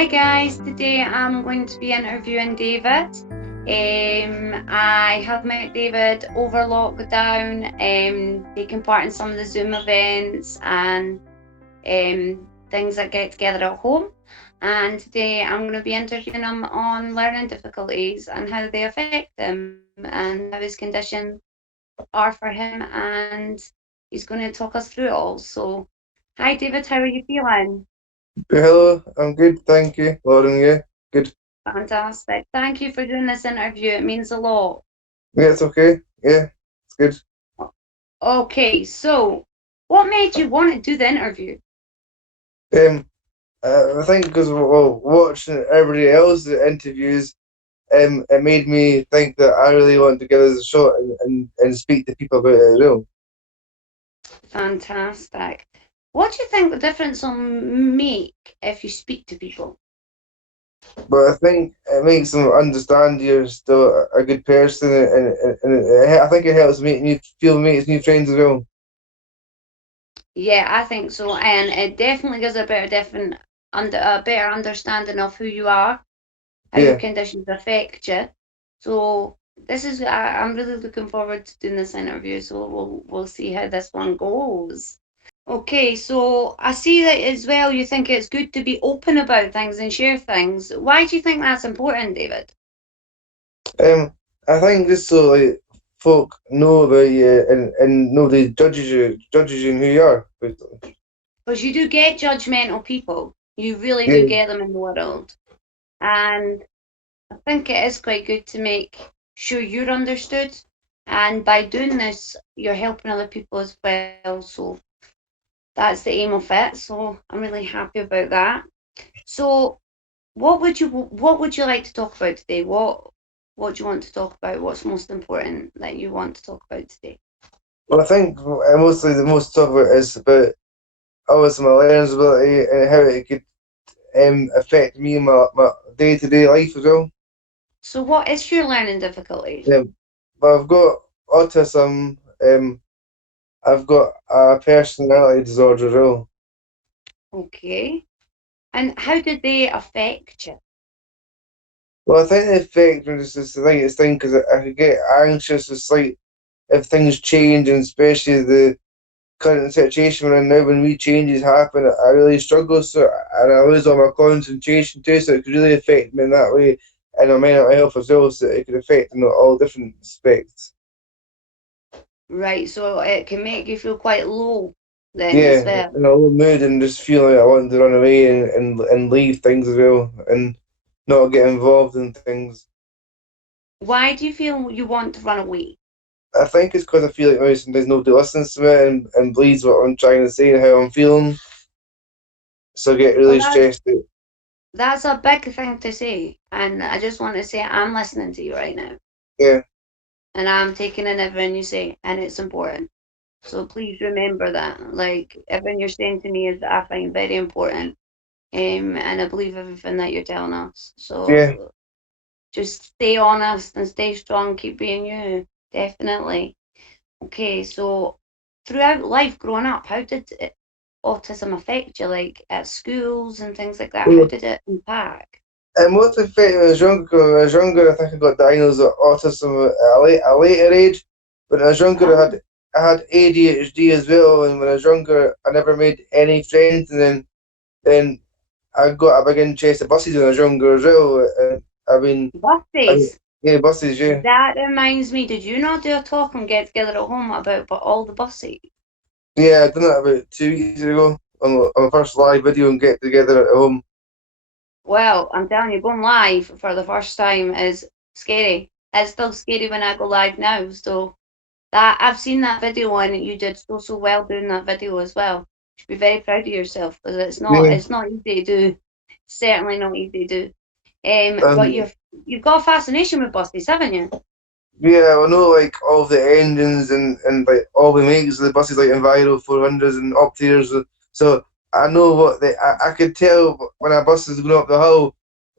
Hi guys, today I'm going to be interviewing David. I have met David over lockdown, taking part in some of the Zoom events and things that get together at home. And today I'm going to be interviewing him on learning difficulties and how they affect him and how his conditions are for him. And he's going to talk us through it all. So, hi David, how are you feeling? Hello, I'm good, thank you. Lauren, yeah, good. Fantastic. Thank you for doing this interview. It means a lot. Yeah, it's okay. Yeah, it's good. Okay, so what made you want to do the interview? Um, I think because watching everybody else's interviews, it made me think that I really want to give this a shot and speak to people about it as well. Fantastic. What do you think the difference will make if you speak to people? But I think it makes them understand you're still a good person, I think it helps makes new friends as well. Yeah, I think so, and it definitely gives a a better understanding of who you are, how your Yeah. conditions affect you. So I'm really looking forward to doing this interview. So we'll see how this one goes. Okay, so I see that as well. You think it's good to be open about things and share things. Why do you think that's important, David? I think just so like folk know about you and nobody judges you in who you are, basically. Because you do get judgmental people. You really do Yeah. get them in the world. And I think it is quite good to make sure you're understood. And by doing this, you're helping other people as well. So that's the aim of it. So I'm really happy about that. So what would you like to talk about today? What do you want to talk about? What's most important that you want to talk about today? Well, I think mostly the most talk about is about obviously my learning ability and how it could affect me in my day to day life as well. So what is your learning difficulties? But I've got autism. I've got a personality disorder as well. Okay. And how did they affect you? Well, I think the effect was just the latest thing because I could get anxious. It's like if things change, and especially the current situation we're in now, when wee changes happen, I really struggle. So, and I lose all my concentration too. So it could really affect me in that way, and my mental health as well. So it could affect in all different aspects. Right, so it can make you feel quite low then as Yeah, well. in a low mood and just feeling like I want to run away and leave things as well, and not get involved in things. Why do you feel you want to run away? I think it's because I feel like maybe sometimes nobody listens to me and believes what I'm trying to say and how I'm feeling. So I get Well, really stressed out. that's a big thing to say, and I just want to say I'm listening to you right now, Yeah. and I'm taking in everything you say, and it's important. So please remember that. Like everything you're saying to me is I find very important. And I believe everything that you're telling us. Yeah. So just stay honest and stay strong, keep being you. Definitely. Okay, so throughout life growing up, how did autism affect you, like at schools and things like that? How Well, did it impact? and what affected me when I was younger, 'cause when I was younger, I think I got diagnosed with autism at a later age. But when I was younger, Oh, I had ADHD as well, and when I was younger, I never made any friends, and then I got a big interest in buses when I was younger as well. And I mean, buses. yeah, buses, yeah. That reminds me, did you not do a talk and get together at home about all the buses? Yeah, I done that about 2 weeks ago on my first live video and get together at home. Well, I'm telling you, going live for the first time is scary. It's still scary when I go live now. So that I've seen that video and you did so well doing that video as well. You should be very proud of yourself because Yeah. it's not easy to do. Certainly not easy to do. But Um, you've got a fascination with buses, haven't you? yeah, I know like all the engines and like all the makes of the buses like Enviro 400s and Optiers. So I know I could tell when a bus is going up the hill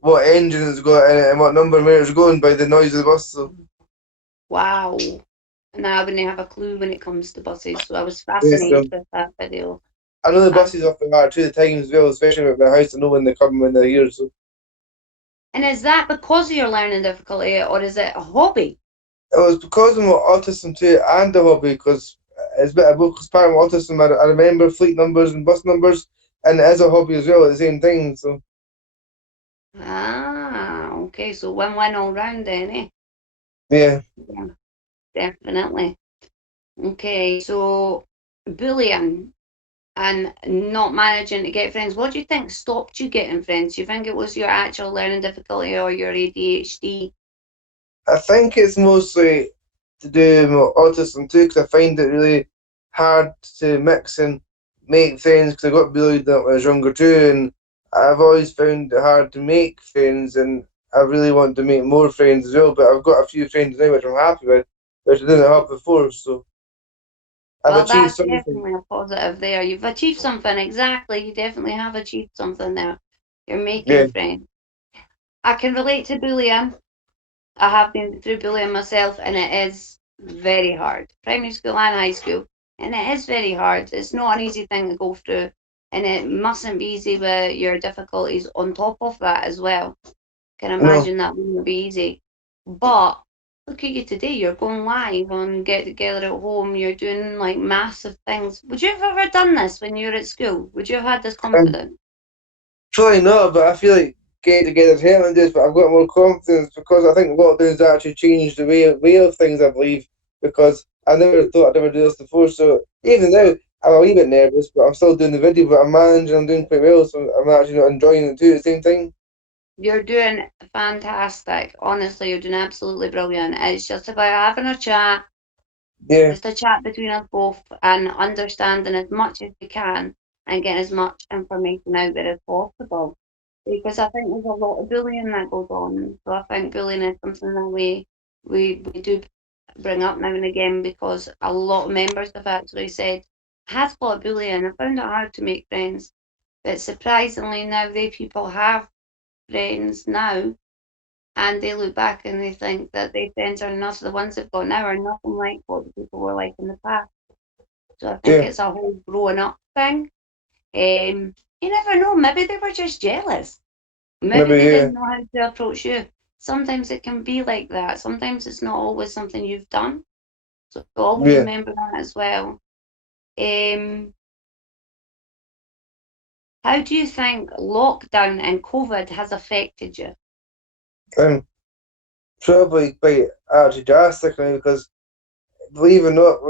what engine it's got in it and what number and where it's going by the noise of the bus. So Wow. And I wouldn't have a clue when it comes to buses, so I was yes, fascinated with that video. I know the Um, buses often are too the time as well, especially at my house. I know when they come when they're here. So and is that because of your learning difficulty, or is it a hobby? it was because of my autism too, and the hobby. Because it's a bit of both. Because part of my autism, I remember fleet numbers and bus numbers, and it is a hobby as well at the same time. So Ah, okay, so win-win all round then, eh? yeah. Yeah, definitely. Okay, so bullying and not managing to get friends. What do you think stopped you getting friends? Do you think it was your actual learning difficulty or your ADHD? I think it's mostly to do with my autism too, because I find it really hard to mix and make friends because I got bullied when I was younger too, and I've always found it hard to make friends, and I really want to make more friends as well. But I've got a few friends now which I'm happy with, which I didn't have before, so I've Well, achieved that's something. definitely a positive there. You've achieved something. Exactly. You definitely have achieved something there. You're Yeah, making friends. I can relate to bullying. I have been through bullying myself, and it is very hard. Primary school and high school, and it is very hard. It's not an easy thing to go through, and it mustn't be easy with your difficulties on top of that as well. Can no, imagine that wouldn't be easy. But look at you today. You're going live on Get Together at Home. You're doing like massive things. Would you have ever done this when you were at school? Would you have had this I'm confidence? probably not, but I feel like getting together helping this, but I've got more confidence because I think lockdown's actually changed the way of things, I believe, because I never thought I'd ever do this before. So even now, I'm a wee bit nervous, but I'm still doing the video, but I'm managing, I'm doing quite well, so I'm actually not enjoying it too at the same time. You're doing fantastic. Honestly, you're doing absolutely brilliant. It's just about having a chat, Yeah, just a chat between us both, and understanding as much as we can and getting as much information out there as possible. Because I think there's a lot of bullying that goes on. So I think bullying is something that we do bring up now and again because a lot of members have actually said, I had a lot of bullying. I found it hard to make friends. But surprisingly now they people have friends now and they look back and they think that their friends are not the ones they've got now are nothing like what the people were like in the past. So I think yeah, it's a whole growing up thing. You never know, maybe they were just jealous. Maybe maybe, they yeah, didn't know how to approach you. Sometimes it can be like that. Sometimes it's not always something you've done. So always yeah. remember that as well. Um, how do you think lockdown and COVID has affected you? I'm probably quite actually drastic now because believe it or not,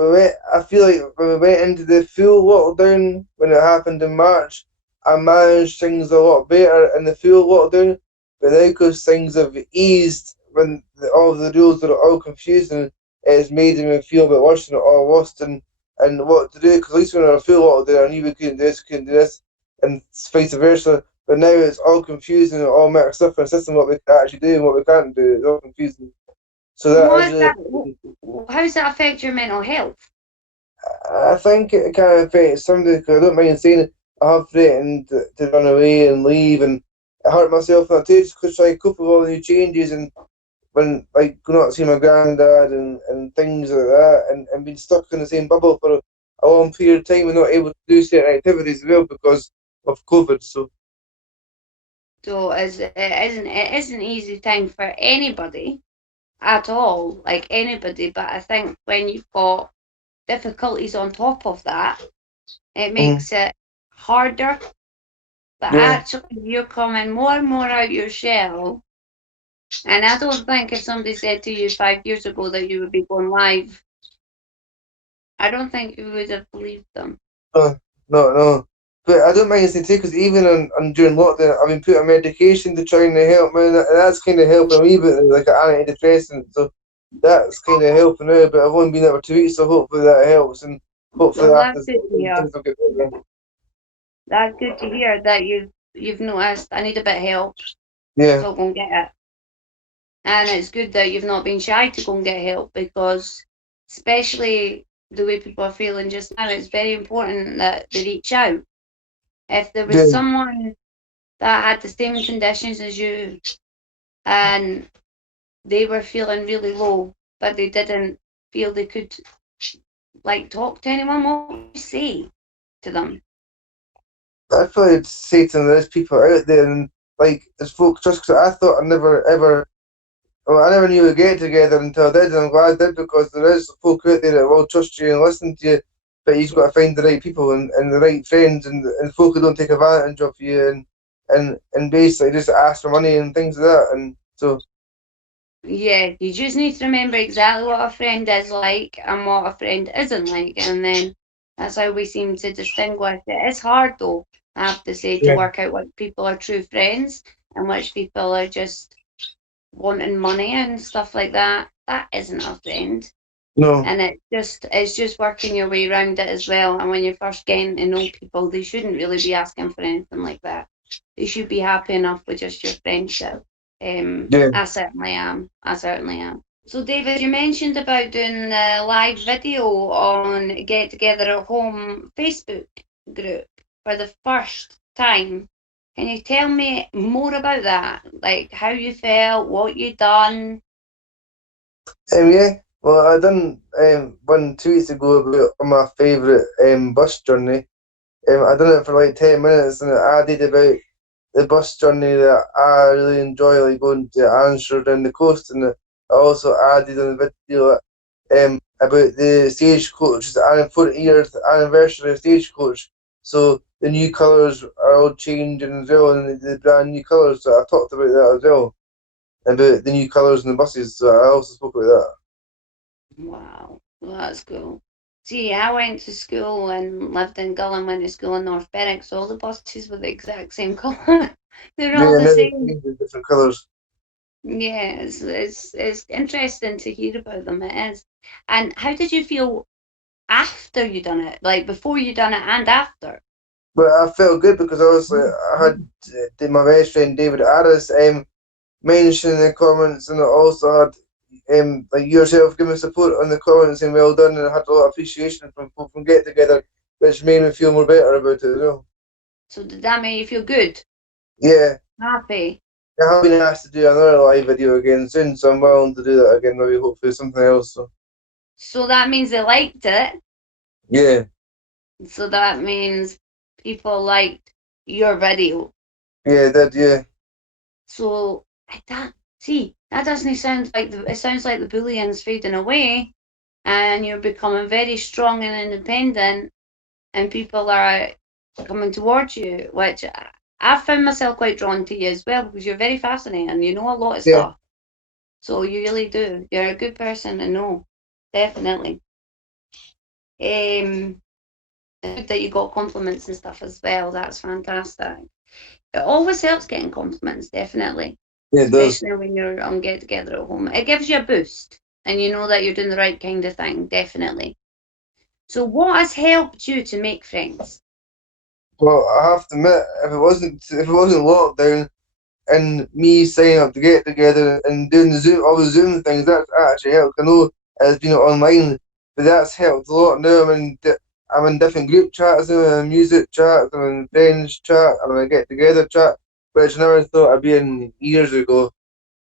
I feel like when we went into the full lockdown when it happened in March, I managed things a lot better in the full lockdown. But now because things have eased, when all the rules are all confusing, it's made me feel a bit worse and all lost and what to do. Because at least when we were in a full lockdown, I knew we couldn't do this, couldn't do this, and vice versa. But now it's all confusing and all mixed up in a system what we can actually do and what we can't do. It's all confusing. So And that what is is really. that? How does that affect your mental health? I think it kind of affects somebody because I don't mind saying it. I have threatened to run away and leave, and I hurt myself in that too, just because I cope with all the new changes and when like going out to see my granddad and things like that, and being stuck in the same bubble for a long period of time and not able to do certain activities as well because of COVID. So So it is an easy thing for anybody at all, like anybody. But I think when you've got difficulties on top of that, it mhm, makes it harder. But yeah, actually, you're coming more and more out your shell. And I don't think if somebody said to you 5 years ago that you would be going live, I don't think you would have believed them. no, no, no. But I don't mind saying too because even on during lockdown, I've been put on medication to try and help me, and that's kind of helping a wee bit, like an antidepressant. So that's kind of helping out, but I've only been there for 2 weeks, so hopefully that helps, and hopefully Well, that's after good to hear. things will get better. That's good to hear that you've noticed I need a bit of help, Yeah, so go and get it. And it's good that you've not been shy to go and get help because, especially the way people are feeling just now, it's very important that they reach out. If there was yeah, someone that had the same conditions as you and they were feeling really low, but they didn't feel they could like talk to anyone, what would you say to them? I feel like Satan, there's people out there, and like there's folks just 'cause I thought I never ever, well, I never knew we'd get together until I did, and I'm glad I did because there is folk out there that will trust you and listen to you, but you've got to find the right people and the right friends and folk who don't take advantage of you and basically just ask for money and things like that, and so Yeah, you just need to remember exactly what a friend is like and what a friend isn't like, and then that's how we seem to distinguish it. It's hard though, I have to say, to yeah, work out which people are true friends and which people are just wanting money and stuff like that. That isn't a friend. no, And it's just working your way around it as well. And when you're first getting to know people, they shouldn't really be asking for anything like that. They should be happy enough with just your friendship. yeah, I certainly am. I certainly am. So, David, you mentioned about doing the live video on Get Together at Home Facebook group for the first time. Can you tell me more about that? Like how you felt, what you done? yeah. Well, I done one 2 weeks ago about my favourite bus journey. I done it for like 10 minutes, and it added about the bus journey that I really enjoy, like going to Anshire down the coast, and it also added in the video about the stagecoach, the 40th anniversary of stagecoach. So the new colours are all changing as well, and the brand new colours. So I talked about that as well, about the new colours in the buses. So I also spoke about that. Wow, well, that's cool. See, I went to school and lived in Gull went to school in North Berwick, so all the buses were the exact same colour. They're all Yeah, the now they're same. changing different colours. Yeah, it's interesting to hear about them. It is. And how did you feel after you done it? Like before you done it and after? But I felt good because I had my best friend David Addis mention in the comments, and I also had like yourself giving support on the comments and well done, and I had a lot of appreciation from Get Together, which made me feel more better about it as well. So did that make you feel good? Yeah, Happy? I have been asked to do another live video again soon, so I'm willing to do that again. Maybe hopefully something else. So So that means they liked it. yeah, So that means people liked your video. yeah, that yeah, So that see, that doesn't sound like it sounds like the bullying's fading away and you're becoming very strong and independent and people are coming towards you, which I found myself quite drawn to you as well because you're very fascinating. You know a lot of yeah, stuff. So you really do. You're a good person to know. Definitely. Um good that you got compliments and stuff as well. That's fantastic. It always helps getting compliments, definitely. yeah. It does. Especially when you're on get together at home. It gives you a boost and you know that you're doing the right kind of thing, definitely. So what has helped you to make friends? Well, I have to admit, if it wasn't lockdown and me signing up to Get Together and doing all the Zoom things, that's actually helped. I know it's been online, but that's helped a lot now. I'm in different group chats now, I'm in music chat, I'm in friends chat, I'm in a Get Together chat, which I never thought I'd be in years ago.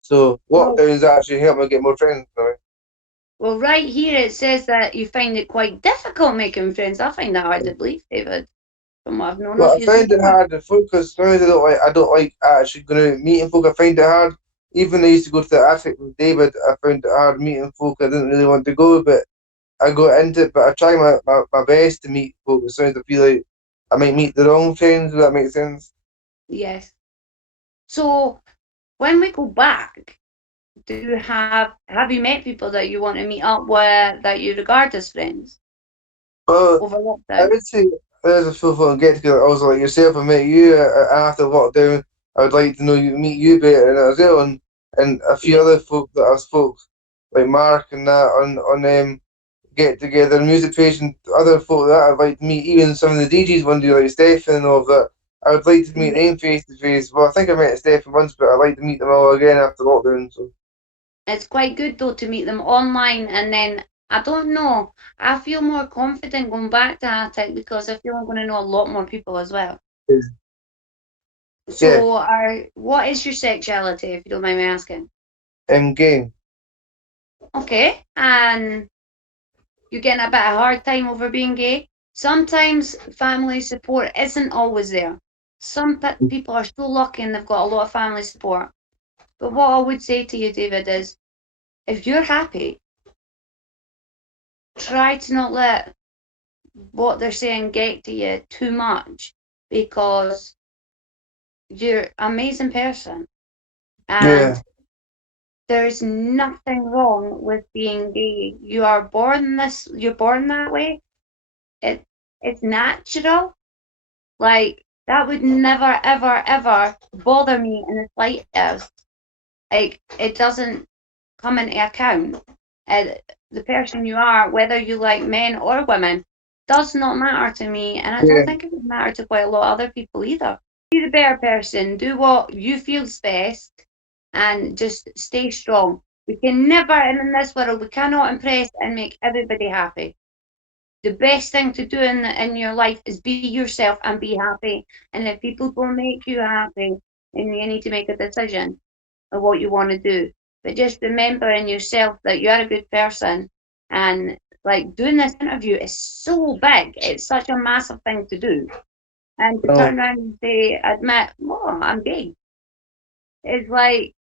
So Well, lockdown's actually helped me get more friends now. well, right here it says that you find it quite difficult making friends. I find that hard to believe, David, from what I've known But of I you so find it far. hard to focus. Sometimes I don't like actually going out meeting folk. I find it hard. Even I used to go to the attic with David. I found it hard meeting folk. I didn't really want to go, but I got into it. But I try my best to meet folk. Sometimes I feel like I might meet the wrong friends. If that makes sense. Yes. So when we go back, do you have you met people that you want to meet up with that you regard as friends But over I lockdown? would say there's a full fun get together. Also, like yourself, I met you after lockdown. I would like to meet you better and as well, and a few Yeah. other folk that I spoke like Mark and that on Get Together music page and other folk that I'd like to meet. Even some of the DJs one day like Stefan and all of that. I would like to meet Yeah. them face to face. Well, I think I met Stefan once, but I'd like to meet them all again after lockdown. So It's quite good though to meet them online and then I don't know. I feel more confident going back to Attic because I feel I'm going to know a lot more people as well. yeah, So, what is your sexuality, if you don't mind me asking? game. Okay, and you getting a bit of hard time over being gay? Sometimes family support isn't always there. Some people are so lucky and they've got a lot of family support. But what I would say to you, David, is if you're happy, try to not let what they're saying get to you too much, because you're an amazing person Yeah, and there's nothing wrong with being gay. You are born this, you're born that way. It it's natural. Like that would never ever ever bother me in the slightest. Like it doesn't come into account. Uh, the person you are, whether you like men or women, does not matter to me, and I don't yeah, think it would matter to quite a lot of other people either. Be the better person, do what you feel's best, and just stay strong. We can never, and in this world, we cannot impress and make everybody happy. The best thing to do in your life is be yourself and be happy. And if people don't make you happy, then you need to make a decision of what you want to do. But just remember in yourself that you are a good person. And like doing this interview is so big. It's such a massive thing to do. And to no, turn around and say, admit, oh, I'm gay. It's like,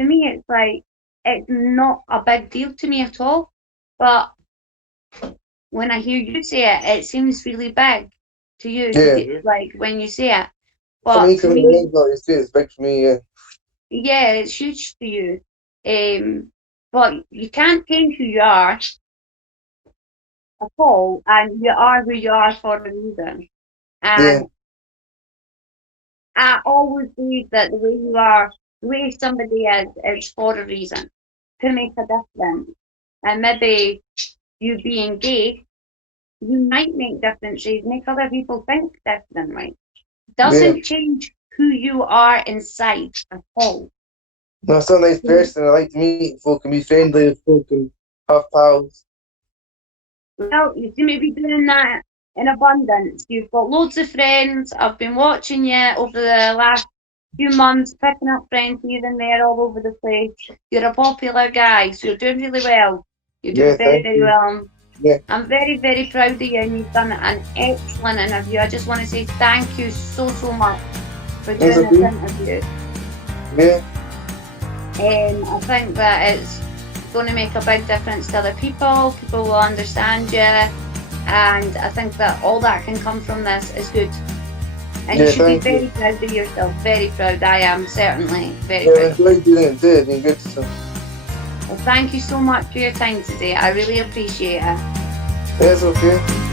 to me, it's like, it's not a big deal to me at all. But when I hear you say it, it seems really big to you to yeah. do, like when you say it. For But me, to coming me, around, like you say, it's big for me. Yeah, yeah, it's huge to you. But you can't change who you are at all, and you are who you are for a reason. yeah, And I always believe that the way you are, the way somebody is for a reason to make a difference. And maybe you being gay, you might make differences, make other people think differently. yeah. Doesn't change who you are inside at all. No, I'm still a nice person. I like to meet folk and be friendly with folk and have pals. Well, you seem to be doing that in abundance. You've got loads of friends. I've been watching you over the last few months, picking up friends here and there all over the place. You're a popular guy, so you're doing really well. You're Yeah, doing very, thank very you. well. Yeah, I'm very, very proud of you, and you've done an excellent interview. I just want to say thank you so, so much for that's doing this okay. interview. Yeah, I think that it's going to make a big difference to other people. People will understand you, and I think that all that can come from this is good. And you yeah, should be thank you. very proud of yourself. Very proud. I am certainly very Yeah, I proud of you. enjoyed doing it too. It's been good. So, Well, thank you so much for your time today. I really appreciate it. that's okay.